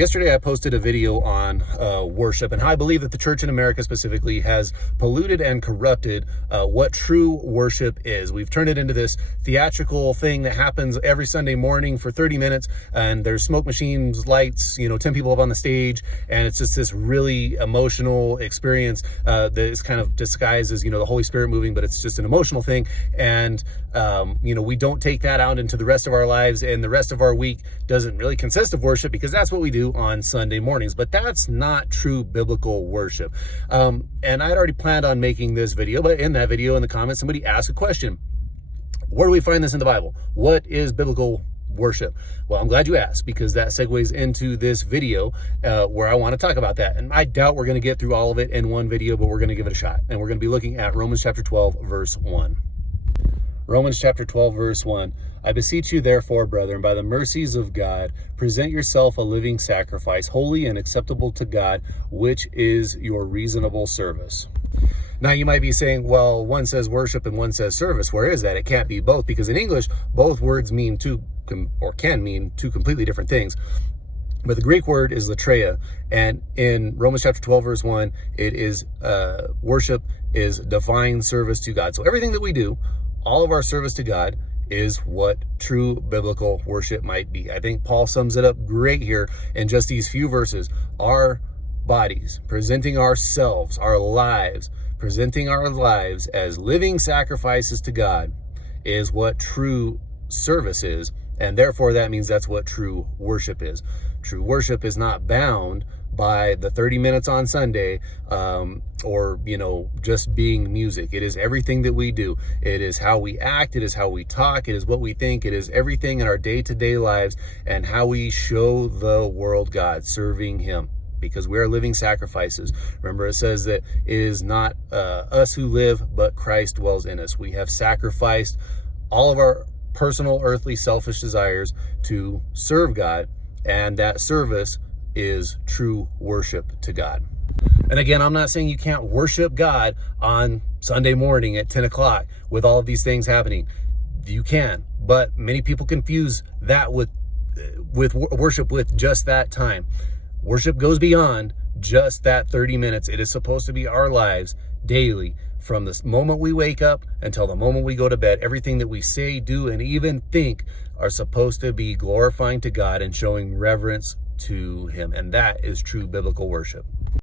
Yesterday, I posted a video on worship and how I believe that the church in America specifically has polluted and corrupted what true worship is. We've turned it into this theatrical thing that happens every Sunday morning for 30 minutes, and there's smoke machines, lights, 10 people up on the stage, and it's just this really emotional experience that is kind of disguised as, the Holy Spirit moving, but it's just an emotional thing. And, we don't take that out into the rest of our lives, and the rest of our week doesn't really consist of worship because that's what we do on Sunday mornings. But that's not true biblical worship. And I'd already planned on making this video, but in that video, in the comments, somebody asked a question. Where do we find this in the Bible? What is biblical worship? Well, I'm glad you asked, because that segues into this video where I want to talk about that. And I doubt we're going to get through all of it in one video, but we're going to give it a shot. And we're going to be looking at Romans chapter 12, verse 1. Romans chapter 12, verse 1. I beseech you, therefore, brethren, by the mercies of God, present yourself a living sacrifice, holy and acceptable to God, which is your reasonable service. Now, you might be saying, well, one says worship and one says service. Where is that? It can't be both, because in English, both words mean can mean two completely different things. But the Greek word is latreia, and in Romans chapter 12, verse 1, it is worship is divine service to God. So everything that we do, all of our service to God, is what true biblical worship might be. I think Paul sums it up great here in just these few verses. Our bodies, presenting ourselves, our lives, presenting our lives as living sacrifices to God is what true service is. And therefore, that means that's what true worship is. True worship is not bound by the 30 minutes on Sunday or, just being music. It is everything that we do. It is how we act. It is how we talk. It is what we think. It is everything in our day-to-day lives and how we show the world God, serving Him, because we are living sacrifices. Remember, it says that it is not us who live, but Christ dwells in us. We have sacrificed all of our personal, earthly, selfish desires to serve God, and that service is true worship to God. And again, I'm not saying you can't worship God on Sunday morning at 10 o'clock with all of these things happening. You can, but many people confuse that with worship with just that time. Worship goes beyond just that 30 minutes. It is supposed to be our lives daily, from the moment we wake up until the moment we go to bed. Everything that we say, do, and even think are supposed to be glorifying to God and showing reverence to Him. And that is true biblical worship.